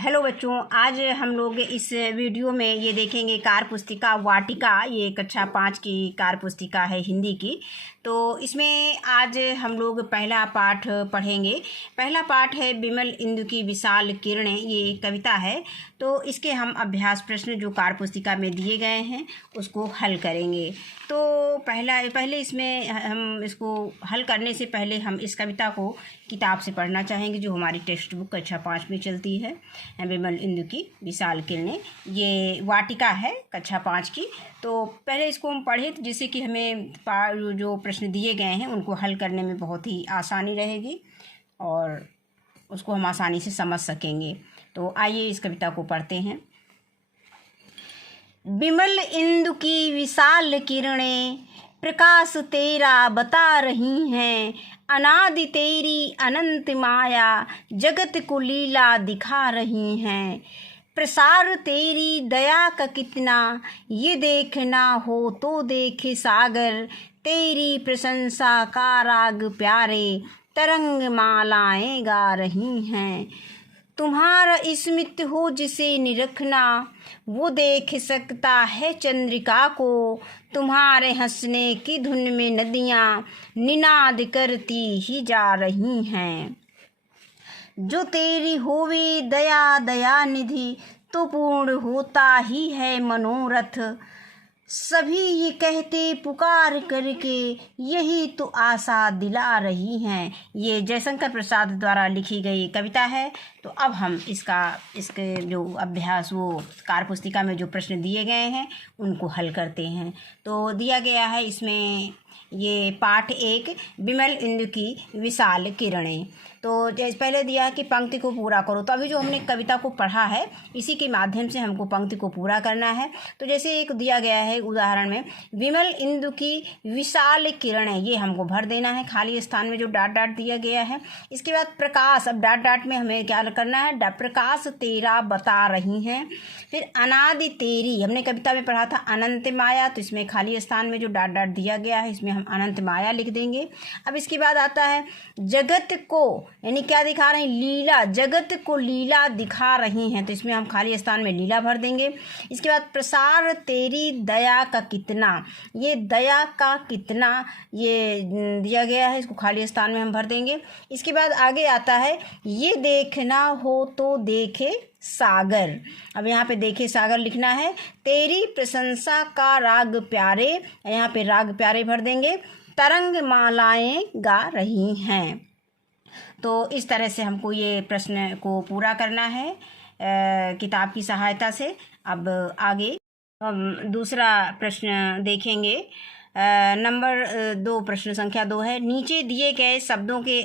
Hello बच्चों, आज हम लोग इस वीडियो में ये देखेंगे कार्य पुस्तिका वाटिका। ये कक्षा 5 की कार्य पुस्तिका है हिंदी की। तो इसमें आज हम लोग पहला पाठ पढ़ेंगे। पहला पाठ है विमल इंदु की विशाल किरणें। ये एक कविता है। तो इसके हम अभ्यास प्रश्न जो कार्य पुस्तिका में दिए गए हैं उसको हल करेंगे। तो पहले इसमें हम इसको हल करने से पहले हम इस कविता को किताब से पढ़ना चाहेंगे जो हमारी टेक्स्ट बुक कक्षा 5 में चलती है, विमल इंदु की विशाल किरणें। ये वाटिका है कक्षा 5 की। तो पहले इसको हम पढ़ें तो जिससे कि हमें जो प्रश्न दिए गए हैं उनको हल करने में बहुत ही आसानी रहेगी और उसको हम आसानी से समझ सकेंगे। तो आइए इस कविता को पढ़ते हैं। विमल इंदु की विशाल किरणें प्रकाश तेरा बता रही हैं, अनादि तेरी अनंत माया जगत को लीला दिखा रही हैं। प्रसार तेरी दया का कितना ये देखना हो तो देखे सागर, तेरी प्रशंसा का राग प्यारे तरंग मालाएं गा रही हैं। तुम्हारा स्मित हो जिसे निरखना वो देख सकता है चंद्रिका को, तुम्हारे हंसने की धुन में नदियाँ निनाद करती ही जा रही हैं। जो तेरी होवे दया दया निधि तो पूर्ण होता ही है मनोरथ, सभी ये कहते पुकार करके यही तो आशा दिला रही हैं। ये जयशंकर प्रसाद द्वारा लिखी गई कविता है। तो अब हम इसके जो अभ्यास वो कार्य पुस्तिका में जो प्रश्न दिए गए हैं उनको हल करते हैं। तो दिया गया है इसमें ये पाठ 1 विमल इंदु की विशाल किरणें। तो जैसे पहले दिया है कि पंक्ति को पूरा करो। तो अभी जो हमने कविता को पढ़ा है इसी के माध्यम से हमको पंक्ति को पूरा करना है। तो जैसे एक दिया गया है उदाहरण में, विमल इंदु की विशाल किरणें, ये हमको भर देना है खाली स्थान में जो डॉट डॉट दिया गया है। इसके बाद प्रकाश, अब डॉट डॉट में हमें क्या करना है, प्रकाश तेरा बता रही हैं। फिर अनादि तेरी, हमने कविता में पढ़ा था अनंत माया, तो इसमें खाली स्थान में जो डॉट डॉट दिया गया है इसमें हम अनंत माया लिख देंगे। अब इसके बाद आता है जगत को, यानी क्या दिखा रहे हैं, लीला, जगत को लीला दिखा रही हैं, तो इसमें हम खाली स्थान में लीला भर देंगे। इसके बाद प्रसार तेरी दया का कितना, ये दया का कितना ये दिया गया है, इसको खाली स्थान में हम भर देंगे। इसके बाद आगे आता है ये देखना हो तो देखे सागर। अब यहाँ पे देखे सागर लिखना है। तेरी प्रशंसा का राग प्यारे, यहाँ पे राग प्यारे भर देंगे। तरंग मालाएं गा रही हैं। तो इस तरह से हमको ये प्रश्न को पूरा करना है किताब की सहायता से। अब आगे हम दूसरा प्रश्न देखेंगे। नंबर 2, प्रश्न संख्या 2 है, नीचे दिए गए शब्दों के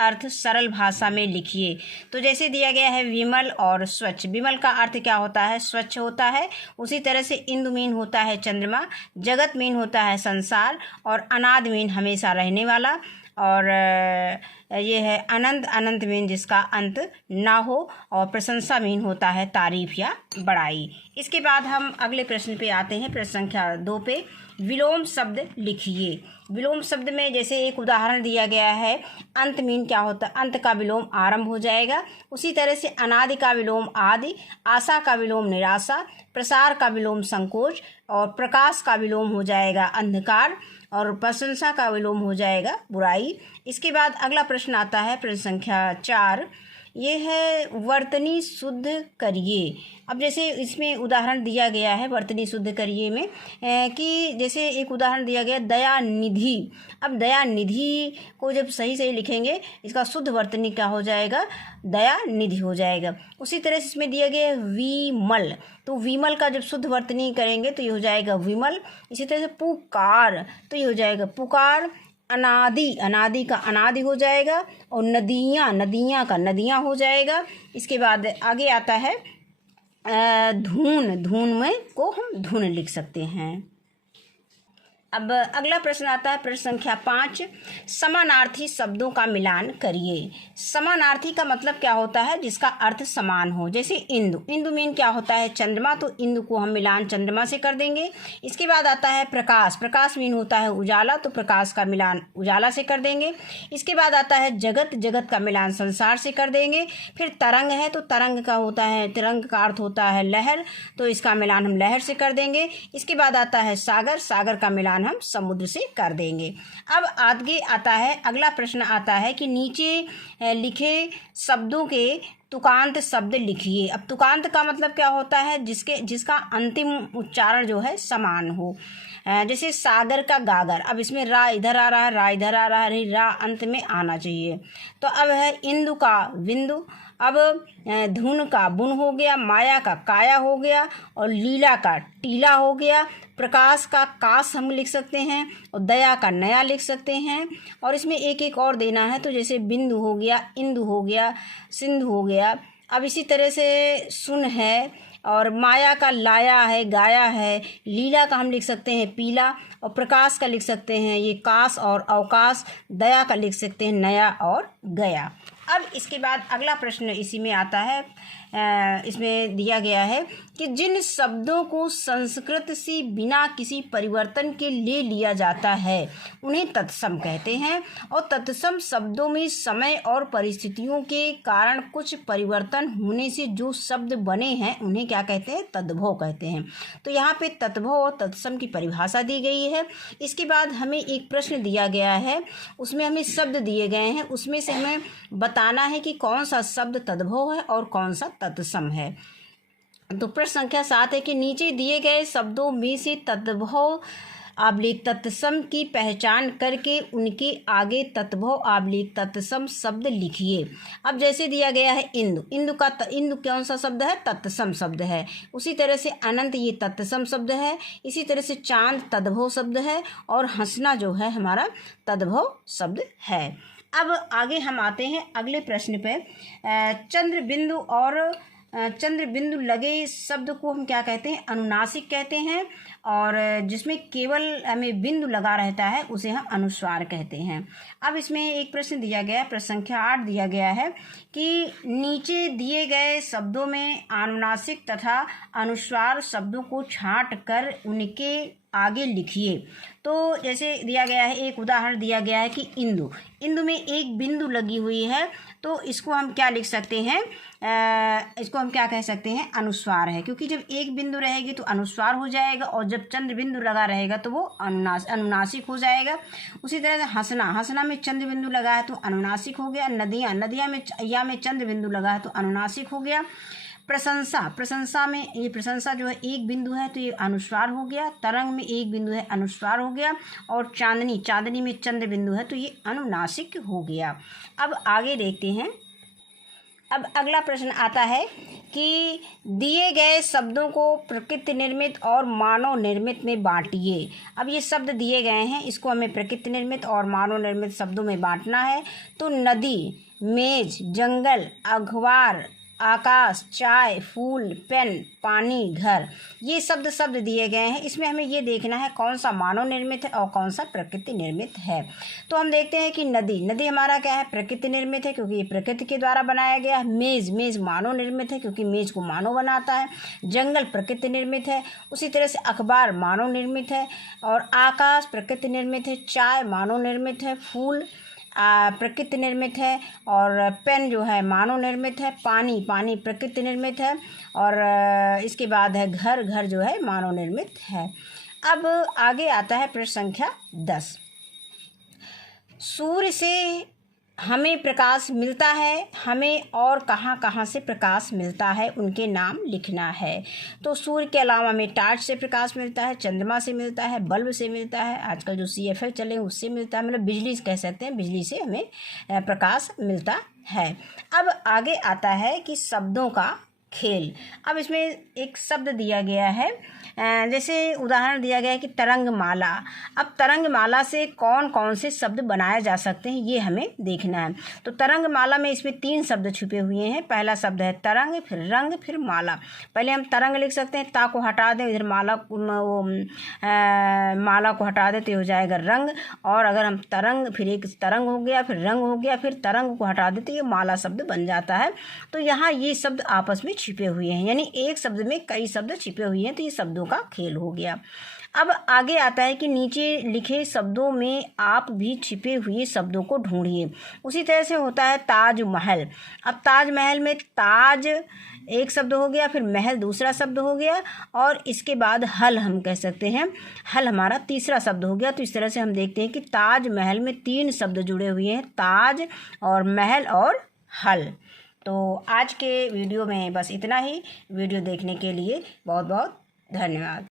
अर्थ सरल भाषा में लिखिए। तो जैसे दिया गया है विमल और स्वच्छ, विमल का अर्थ क्या होता है, स्वच्छ होता है। उसी तरह से इंदु मीन होता है चंद्रमा, जगत मीन होता है संसार, और अनाद मीन हमेशा रहने वाला, और ये है अनंत, अनंत मीन जिसका अंत ना हो, और प्रशंसा मीन होता है तारीफ या बड़ाई। इसके बाद हम अगले प्रश्न पे आते हैं, प्रश्न संख्या 2 पे। विलोम शब्द लिखिए। विलोम शब्द में जैसे एक उदाहरण दिया गया है, अंत मीन क्या होता है, अंत का विलोम आरंभ हो जाएगा। उसी तरह से अनादि का विलोम आदि, आशा का विलोम निराशा, प्रसार का विलोम संकोच, और प्रकाश का विलोम हो जाएगा अंधकार, और प्रशंसा का विलोम हो जाएगा बुराई। इसके बाद अगला प्रश्न आता है प्रश्न संख्या 4, ये है वर्तनी शुद्ध करिए। अब जैसे इसमें उदाहरण दिया गया है वर्तनी शुद्ध करिए में कि जैसे एक उदाहरण दिया गया दया निधि। अब दया निधि को जब सही सही लिखेंगे इसका शुद्ध वर्तनी क्या हो जाएगा, दया निधि हो जाएगा। उसी तरह से इसमें दिया गया है विमल, तो विमल का जब शुद्ध वर्तनी करेंगे तो ये हो जाएगा विमल। इसी तरह से पुकार, तो ये हो जाएगा पुकार। अनादि, अनादि का अनादि हो जाएगा, और नदियाँ, नदियाँ का नदियाँ हो जाएगा। इसके बाद आगे आता है धून, धून में को हम धुन लिख सकते हैं। अब अगला प्रश्न आता है प्रश्न संख्या 5। समानार्थी शब्दों का मिलान करिए। समानार्थी का मतलब क्या होता है? जिसका अर्थ समान हो। जैसे इंदु, इंदु मीन क्या होता है? चंद्रमा, तो इंदु को हम मिलान चंद्रमा से कर देंगे। इसके बाद आता है प्रकाश, प्रकाश मीन होता है उजाला, तो प्रकाश का मिलान उजाला से कर देंगे। इसके बाद आता है जगत, जगत का मिलान संसार से कर देंगे। फिर तरंग है, तो तरंग का होता है, तरंग का अर्थ होता है लहर, तो इसका मिलान हम लहर से कर देंगे। इसके बाद आता है सागर, सागर का मिलान हम समुद्र से कर देंगे। अब आगे आता है अगला प्रश्न आता है कि नीचे लिखे शब्दों के तुकांत शब्द लिखिए। अब तुकांत का मतलब क्या होता है? जिसका अंतिम उच्चारण जो है समान हो। जैसे सागर का गागर, अब इसमें रा इधर आ रहा है, रा इधर आ रहा है, रा अंत में आना चाहिए। तो अब है इंदु का बिंदु, अब धुन का बुन हो गया, माया का काया हो गया, और लीला का टीला हो गया। प्रकाश का काश हम लिख सकते हैं, और दया का नया लिख सकते हैं। और इसमें एक एक और देना है, तो जैसे बिंदु हो गया, इंदु हो गया, सिंधु हो गया। अब इसी तरह से सुन है, और माया का लाया है, गाया है। लीला का हम लिख सकते हैं पीला, और प्रकाश का लिख सकते हैं ये काश और अवकाश। दया का लिख सकते हैं नया और गया। अब इसके बाद अगला प्रश्न इसी में आता है, इसमें दिया गया है कि जिन शब्दों को संस्कृत से बिना किसी परिवर्तन के ले लिया जाता है उन्हें तत्सम कहते हैं, और तत्सम शब्दों में समय और परिस्थितियों के कारण कुछ परिवर्तन होने से जो शब्द बने हैं उन्हें क्या कहते हैं? तद्भव कहते हैं। तो यहाँ पे तद्भव और तत्सम की परिभाषा दी गई है। इसके बाद हमें एक प्रश्न दिया गया है, उसमें हमें शब्द दिए गए हैं, उसमें से हमें बताना है कि कौन सा शब्द तद्भव है और कौन सा तत्सम है। तो प्रश्न संख्या 7 है कि नीचे दिए गए शब्दों में से तद्भव आब्लिक तत्सम की पहचान करके उनके आगे तद्भव आब्लिक तत्सम शब्द लिखिए। अब जैसे दिया गया है इंदु, इंदु कौन सा शब्द है? तत्सम शब्द है। उसी तरह से अनंत ये तत्सम शब्द है। इसी तरह से चांद तद्भव शब्द है, और हंसना जो है हमारा तद्भव शब्द है। अब आगे हम आते हैं अगले प्रश्न पे। चंद्र बिंदु लगे शब्द को हम क्या कहते हैं? अनुनासिक कहते हैं, और जिसमें केवल हमें बिंदु लगा रहता है उसे हम अनुस्वार कहते हैं। अब इसमें एक प्रश्न दिया गया, प्रश्न संख्या 8 दिया गया है कि नीचे दिए गए शब्दों में अनुनासिक तथा अनुस्वार शब्दों को छांट कर उनके आगे लिखिए। तो जैसे दिया गया है, एक उदाहरण दिया गया है कि इंदु, इंदु में एक बिंदु लगी हुई है, तो इसको हम क्या लिख सकते हैं? इसको हम क्या कह सकते हैं? अनुस्वार है, क्योंकि जब एक बिंदु रहेगी तो अनुस्वार हो जाएगा, और जब चंद्र बिंदु लगा रहेगा तो वो अनुनासिक हो जाएगा। उसी तरह से हंसना, हंसना में चंद्र बिंदु लगा है तो अनुनासिक हो गया। नदियाँ, नदियाँ में या में चंद्र बिंदु लगा है तो अनुनासिक हो गया। प्रशंसा, प्रशंसा में ये प्रशंसा जो है एक बिंदु है तो ये अनुस्वार हो गया। तरंग में एक बिंदु है, अनुस्वार हो गया। और चांदनी, चांदनी में चंद्र बिंदु है तो ये अनुनासिक हो गया। अब आगे देखते हैं। अब अगला प्रश्न आता है कि दिए गए शब्दों को प्रकृति निर्मित और मानव निर्मित में बांटिए। अब ये शब्द दिए गए हैं, इसको हमें प्रकृति निर्मित और मानव निर्मित शब्दों में बांटना है। तो नदी, मेज, जंगल, अखबार, आकाश, चाय, फूल, पेन, पानी, घर, ये शब्द दिए गए हैं। इसमें हमें ये देखना है कौन सा मानव निर्मित है और कौन सा प्रकृति निर्मित है। तो हम देखते हैं कि नदी, नदी हमारा क्या है? प्रकृति निर्मित है, क्योंकि ये प्रकृति के द्वारा बनाया गया है। मेज, मेज मानव निर्मित है, क्योंकि मेज को मानव बनाता है। जंगल प्रकृति निर्मित है। उसी तरह से अखबार मानव निर्मित है, और आकाश प्रकृति निर्मित है। चाय मानव निर्मित है। फूल प्रकृति निर्मित है, और पेन जो है मानव निर्मित है। पानी, पानी प्रकृति निर्मित है, और इसके बाद है घर, घर जो है मानव निर्मित है। अब आगे आता है प्रश्न संख्या 10। सूर्य से हमें प्रकाश मिलता है, हमें और कहाँ कहाँ से प्रकाश मिलता है उनके नाम लिखना है। तो सूर्य के अलावा हमें टार्च से प्रकाश मिलता है, चंद्रमा से मिलता है, बल्ब से मिलता है, आजकल जो CFL चले उससे मिलता है, मतलब बिजली कह सकते हैं, बिजली से हमें प्रकाश मिलता है। अब आगे आता है कि शब्दों का खेल। अब इसमें एक शब्द दिया गया है जैसे उदाहरण दिया गया है कि तरंगमाला। अब तरंगमाला से कौन कौन से शब्द बनाए जा सकते हैं ये हमें देखना है। तो तरंगमाला में इसमें 3 शब्द छुपे हुए हैं। पहला शब्द है तरंग, फिर रंग, फिर माला। पहले हम तरंग लिख सकते हैं, ता को हटा दें, इधर माला माला को हटा दें तो हो जाएगा रंग। और अगर हम तरंग, फिर एक तरंग हो गया, फिर रंग हो गया, फिर तरंग को हटा दें तो ये माला शब्द बन जाता है। तो यहाँ ये शब्द आपस में छिपे हुए हैं, यानी एक शब्द में कई शब्द छिपे हुए हैं, तो ये शब्दों का खेल हो गया। अब आगे आता है कि नीचे लिखे शब्दों में आप भी छिपे हुए शब्दों को ढूंढिए। उसी तरह से होता है ताजमहल। अब ताजमहल में ताज एक शब्द हो गया, फिर महल दूसरा शब्द हो गया, और इसके बाद हल हम कह सकते हैं, हल हमारा तीसरा शब्द हो गया। तो इस तरह से हम देखते हैं कि ताजमहल में 3 शब्द जुड़े हुए हैं, ताज और महल और हल। तो आज के वीडियो में बस इतना ही। वीडियो देखने के लिए बहुत बहुत धन्यवाद।